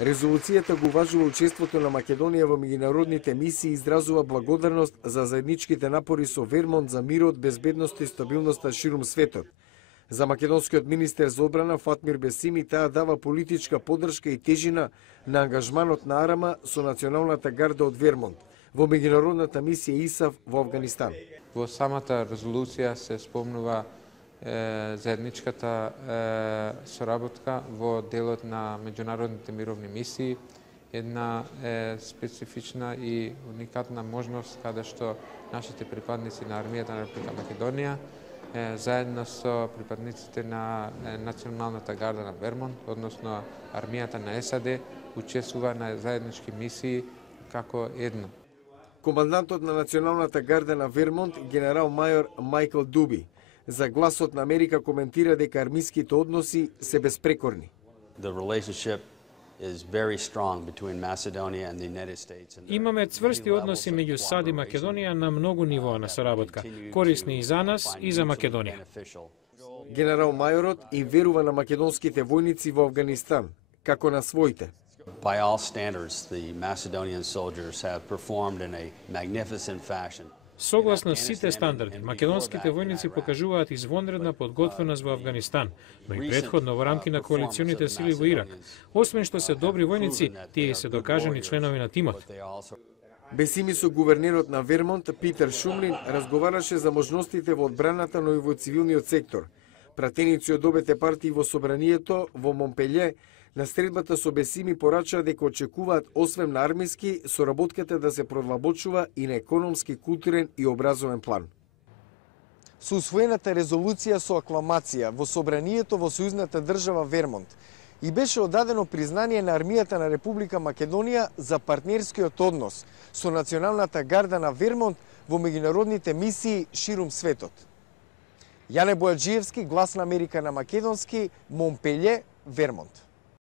Резолуцијата го уважува учеството на Македонија во меѓународните мисии и изразува благодарност за заедничките напори со Вермонт за мирот, безбедноста и стабилноста ширум светот. За македонскиот министер за одбрана Фатмир Бесими таа дава политичка поддршка и тежина на ангажманот на Арама со националната гарда од Вермонт во меѓународната мисија ИСАФ во Авганистан. Во самата резолуција се спомнува заедничката соработка во делот на меѓународните мировни мисии, една специфична и уникатна можност каде што нашите припадници на армијата на Република Македонија заедно со припадниците на националната гарда на Вермонт, односно армијата на САД, учествува на заеднички мисии како едно. Командантот на националната гарда на Вермонт, генерал мајор Мајкл Дуби, за Гласот на Америка коментира дека армиските односи се безпрекорни. Имаме цврсти односи меѓу САД и Македонија на многу нивоа на соработка, корисни и за нас и за Македонија. Генерал мајорот им верува на македонските војници во Авганистан, како на своите. By all standards, the Macedonian soldiers have performed in a magnificent fashion. Согласно сите стандарди, македонските војници покажуваат извонредна подготвеност во Авганистан, но и претходно во рамки на коалиционите сили во Ирак. Освен што се добри војници, тие се докажани членови на тимот. Бесими со гувернерот на Вермонт, Питер Шумлин, разговараше за можностите во одбраната, но и во цивилниот сектор. Пратеници од обете партии во собранието во Монпелје на средбата со Бесими порачаа дека очекуваат освен на армиски, соработката да се продлабочува и на економски, културен и образовен план. Со усвоената резолуција со акламација во собранието во сојузната држава Вермонт и беше одадено признание на армијата на Република Македонија за партнерскиот однос со националната гарда на Вермонт во меѓународните мисии ширум светот. Јане Бојаджиевски, Глас на Америка на македонски, Монпелје, Вермонт.